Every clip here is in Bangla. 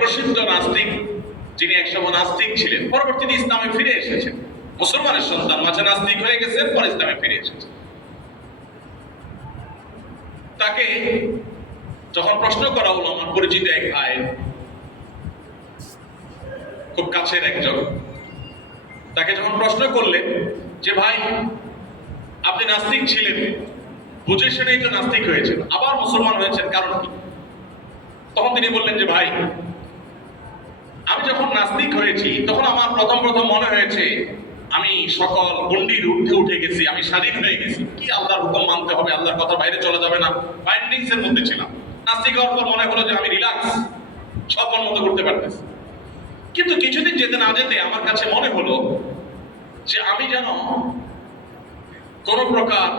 প্রসিদ্ধ নাস্তিক, যিনি একসময় নাস্তিক ছিলেন, পরবর্তীতে ইসলামে ফিরে এসেছেন। মুসলমানের সন্তান মাঝে নাস্তিক হয়ে গেছেন পরে ইসলামে ফিরে এসেছেন তাকে যখন প্রশ্ন করা হলো, আমার পরিচিত এক ভাই, খুব কাছের একজন, তাকে যখন প্রশ্ন করলেন যে, ভাই, আপনি নাস্তিক ছিলেন? বুঝে শুনেই তো নাস্তিক হয়েছেন, আবার মুসলমান হয়েছেন, কারণ কি? তখন তিনি বললেন যে, ভাই আমি যখন নাস্তিক হয়েছি, তখন আমার প্রথম প্রথম মনে হয়েছে, আমি সকল গণ্ডির উঠে উঠে গেছি, আমি স্বাধীন হয়ে গেছি। কি আল্লাহর হুকুম মানতে হবে? আল্লাহর কথা বাইরে চলা যাবে না। বাইন্ডিংস এর মধ্যে ছিলাম। নাস্তিক হওয়ার পর মনে হলো যে আমি রিল্যাক্স মন মতো করতে পারতেছি। কিন্তু কিছুদিন যেতে না যেতে আমার কাছে মনে হলো যে আমি যেন কোন প্রকার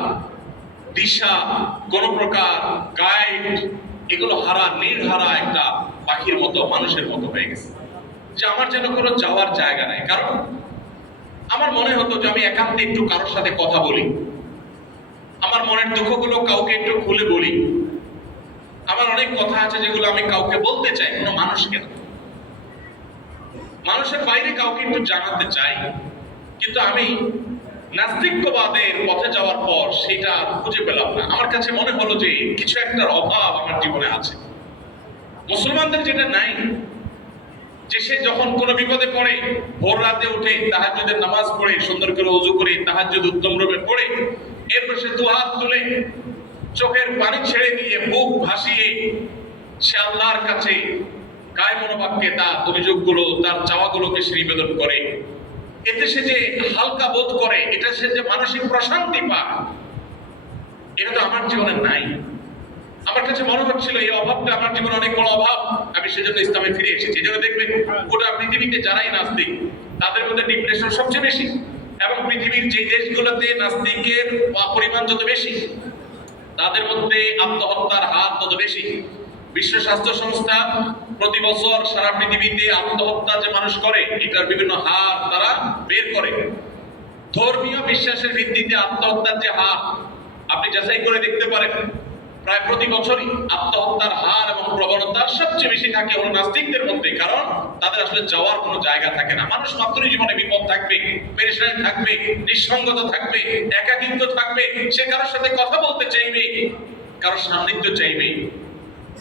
দিশা, কোন প্রকার গাইড এগুলো হারা, নির্হারা একটা পাখির মতো, মানুষের মতো হয়ে গেছে। যে আমার যেন কোনো যাওয়ার জায়গা নাই। কারণ আমার মনে হতো যে আমি একান্তে একটু কারোর সাথে কথা বলি। আমার মনের দুঃখগুলো কাউকে একটু খুলে বলি। আমার অনেক কথা আছে যেগুলো আমি কাউকে বলতে চাই, কোনো মানুষকে না। মানুষের বাইরে কাউকে একটু জানাতে চাই। কিন্তু আমি নাস্তিক্যবাদের পথে যাওয়ার পর সেটা খুঁজে পেলাম না। আমার কাছে মনে হলো যে কিছু একটার অভাব আমার জীবনে আছে। মুসলমানদের যেটা নাই যে সে যখন কোনো বিপদে পড়ে, ভোর রাতে উঠে তাহাজ্জুদের নামাজ পড়ে, সুন্দর করে ওযু করে তাহাজ্জুদ উত্তম রূপে পড়ে, এরপর সে দু হাত তুলে চোখের পানি ছেড়ে দিয়ে মুখ ভাসিয়ে সে আল্লাহর কাছে কায় মনোবাক্যে তার অভিযোগগুলো, তার চাওয়াগুলোকে সে নিবেদন করে। এতে সে যে হালকা বোধ করে, এটা সে যে মানসিক প্রশান্তি পায়, এটা তো আমার জীবনে নাই। আমার কাছে মনে হচ্ছিল এই অভাবটা আমার জীবনে অনেক বড় অভাব। আমি সেজন্য ইসলামে ফিরে এসেছি। এই জন্য দেখবেন, গোটা পৃথিবীতে যারাই নাস্তিক, তাদের মধ্যে ডিপ্রেশন সবচেয়ে বেশি। এবং পৃথিবীর যে দেশগুলোতে নাস্তিকের পরিমাণ যত বেশি, তাদের মধ্যে আত্মহত্যার হার তত বেশি। বিশ্ব স্বাস্থ্য সংস্থা প্রতি বছর সারা পৃথিবীতে আত্মহত্যা যে মানুষ করে, এটার বিভিন্ন হার তারা বের করে। ধর্মীয় বিশ্বাসের ভিত্তিতে আত্মহত্যার যে হার, আপনি যাচাই করে দেখতে পারেন। প্রায় প্রতি বছরই আত্মহত্যার হার এবং প্রবণতা সবচেয়ে বেশি থাকে হলো নাস্তিকদের মধ্যে, কারণ তাদের আসলে যাওয়ার কোনো জায়গা থাকে না। মানুষ মাত্রই জীবনে বিপদ থাকবে, পেরেশানি থাকবে, নিঃসঙ্গত থাকবে, একাকিত্ব থাকবে, সে কারোর সাথে কথা বলতে চাইবে, কারোর সান্নিধ্য চাইবে,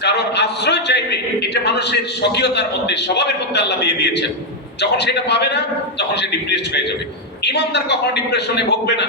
কারোর আশ্রয় চাইবে, এটা মানুষের স্বকীয়তার মধ্যে, স্বভাবের মধ্যে আল্লাহ দিয়ে দিয়েছেন। যখন সেটা পাবে না, তখন সে ডিপ্রেসড হয়ে যাবে। ইমানদার কখনো ডিপ্রেশনে ভুগবে না।